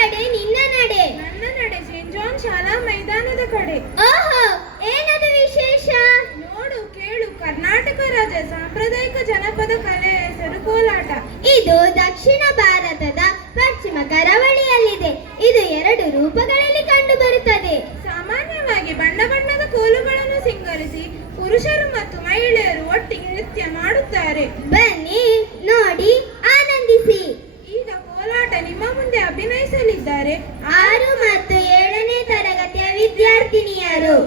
ಕಡೆ ನಿನ್ನ ನಡೆ. ನನ್ನ ನಡೆ ಸೇಂಟ್ ಜಾನ್ ಶಾಲಾ ಮೈದಾನದ ಕಡೆ. ಓಹೋ, ಏನದು ವಿಶೇಷ? ನೋಡು ಕೇಳು, ಕರ್ನಾಟಕ ರಾಜ್ಯ ಸಾಂಪ್ರದಾಯಿಕ ಜನಪದ ಕಲೆ ಹೆಸರು ಕೋಲಾಟ. ಇದು ದಕ್ಷಿಣ ಭಾರತದ ಪಶ್ಚಿಮ ಕರಾವಳಿಯಲ್ಲಿದೆ. ಇದು 2 ರೂಪಗಳಲ್ಲಿ ಕಂಡುಬರುತ್ತದೆ. ಸಾಮಾನ್ಯವಾಗಿ ಬಣ್ಣ ಬಣ್ಣದ ಕೋಲುಗಳನ್ನು ಸಿಂಗರಿಸಿ ಪುರುಷರು ಮತ್ತು ಮಹಿಳೆಯರು ಒಟ್ಟಿಗೆ ನೃತ್ಯ ಮಾಡುತ್ತಾರೆ. ಬನ್ನಿ ನೋಡಿ ಆನಂದಿಸಿ. ಈಗ ಕೋಲಾಟ ನಿಮ್ಮ ಮುಂದೆ ಅಭಿನಯಿಸಲಿದ್ದಾರೆ 6 ಮತ್ತು 7ನೇ ತರಗತಿಯ ವಿದ್ಯಾರ್ಥಿನಿಯರು.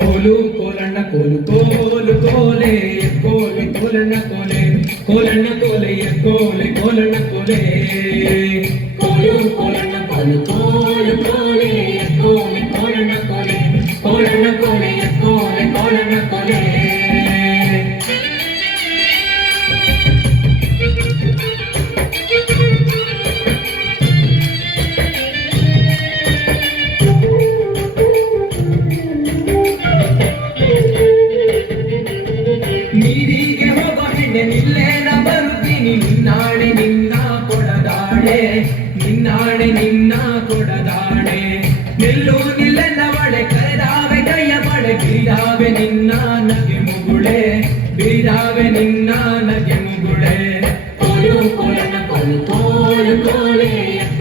ಕೋಲು ಕೋಲಣ್ಣ ಕೋಲು ಕೋಲು ಕೋಲೆ ಕೋಲೆ ಕೋಲಣ್ಣ ಕೋಲೆ ಕೋಲಣ್ಣ ಕೋಲೆ ಕೋಲೆ ಕೋಲಣ್ಣ ಕೋಲೆ ಕೋಲು ಕೋಲಣ್ಣ ಕೋಲು ಕೋಲು ಕೋಲೆ ಕೋಲೆ ಕೋಲಣ್ಣ ಕೋಲೆ ಕೋಲಣ್ಣ ಕೋಲೆ ಕೋಲೆ ಕೋಲಣ್ಣ ಕೋಲೆ. ನೀರಿಗೆ ಹೋಗೋ ಹೆಣ್ಣೆ ನಿಲ್ಲೇನ ಬರುತ್ತೀನಿ, ನಿನ್ನಾಣೆ ನಿನ್ನ ಕೊಡದಾಳೆ, ನಿನ್ನಾಣೆ ನಿನ್ನ ಕೊಡದಾಳೆ. ನಿಲ್ಲು ನಿಲ್ಲೆನ್ನ ಬಳೆ ಕರೆದಾವೆ ಕೈಯ ಬಳೆ, ಬೀರಾವೆ ನಿನ್ನ ನಗೆ ಮುಗುಳೆ, ಬೀರಾವೆ ನಿನ್ನ ನಗೆ ಮುಗುಳೆ. ಕೋಲು ಕೋಲಣ್ಣ ಕೋಲು ಕೋಲು ಕೋಲೆ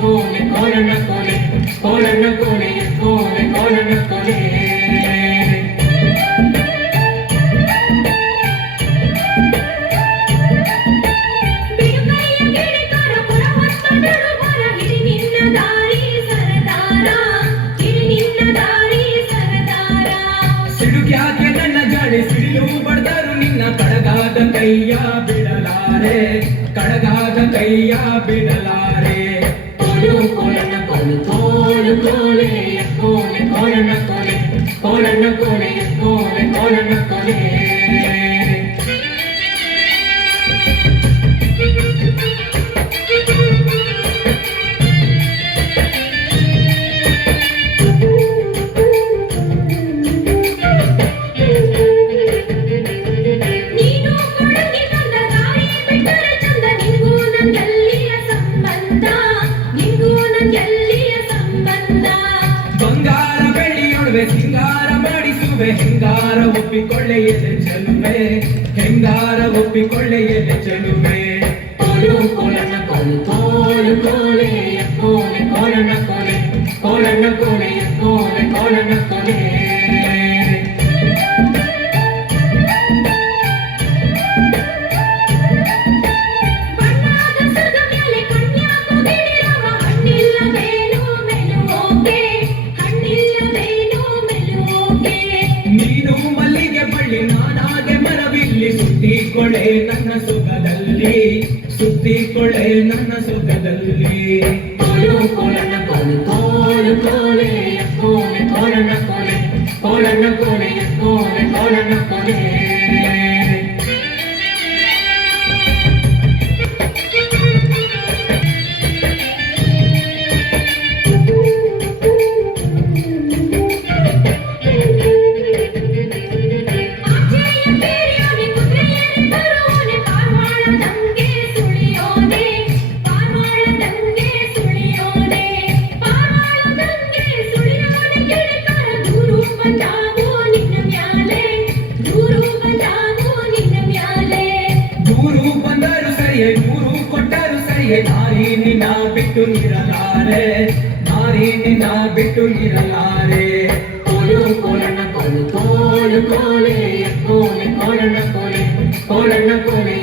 ಕೋಲೆ ಕೋಲಣ್ಣ ಕೋಲೆ ಕೋಲಣ್ಣ ಕೋಲೆ ಕೋಲೆ ಕೋಲಣ್ಣ ಕೋಲೆ. ಸಿಡುಕ್ಯಾಕೆ ನನ್ನ ಜಾಡೆ ಸಿಡಿಲು ಬಡ್ದರು ನಿನ್ನ ಕಡಗಾದ ಕೈಯ ಬಿಡಲಾರೆ, ಕಡಗಾದ ಕೈಯ ಬಿಡಲಾರೆ. ಕೋಲು ಕೋಲಣ್ಣ ಕೋಲು ಕೋಲು ಕೋಲೆ ಕೋಲೆ ಕೋಲಣ್ಣ ಕೋಲೆ ಕೋಲಣ್ಣ ಕೋಲೆ ಕೋಲೆ ಕೋಲಣ್ಣ ಕೋಲೆ. ಬಂಗಾರ ಬೆಳ್ಳಿಯೊಳವೆ ಸಿಂಗಾರ ಮಾಡಿಸುವೆ, ಹೆಂಗಾರ ಒಪ್ಪಿಕೊಳ್ಳೆ ಎಲೆ ಚೆಲುವೆ, ಹೆಂಗಾರ ಒಪ್ಪಿಕೊಳ್ಳೆ ಎಲೆ ಚೆಲುವೆ. ಕೋಲು ಕೋಲಣ್ಣ ಕೋಲು ಕೋಲು ಕೋಲೆ ಕೋಲೆ ಕೋಲಣ್ಣ ಕೋಲೆ ಕೋಲಣ್ಣ ಕೋಲೆ ಕೋಲೆ ಕೋಲಣ್ಣ ಕೋಲೆ. ನೀನು ಮಲ್ಲಿಗೆ ಬಳ್ಳಿ ನಾನಾಗೆ ಮರವಿಲ್ಲಿ, ಸುತ್ತಿಕೊಳ್ಳೆ ನನ್ನ ಸುಖದಲ್ಲಿ, ಸುತ್ತಿಕೊಳ್ಳೆ ನನ್ನ ಸುಖದಲ್ಲಿ. ಕೋಲು ಕೋಲಣ್ಣ ಕೋಲು ಕೋಲು ಕೋಲೆ ಕೋಲೆ ಕೋಲಣ್ಣ ಕೋಲೆ ಕೋಲಣ್ಣ ಕೋಲೆ ಕೋಲೆ ಕೋಲಣ್ಣ ಕೋಲೆ. ದೂರು ಕೊಟ್ಟರು ಸರಿಯೇ, ನಾರಿ ನಿನ್ನ ಬಿಟ್ಟು ಇರಲಾರೆ, ನಾರಿ ನಿನ್ನ ಬಿಟ್ಟು ಇರಲಾರೆ. ಕೋಲು ಕೋಲಣ್ಣ ಕೋಲು ಕೋಲು ಕೋಲೆ ಕೋಲೆ ಕೋಲಣ್ಣ ಕೋಲೆ ಕೋಲಣ್ಣ ಕೋಲೆ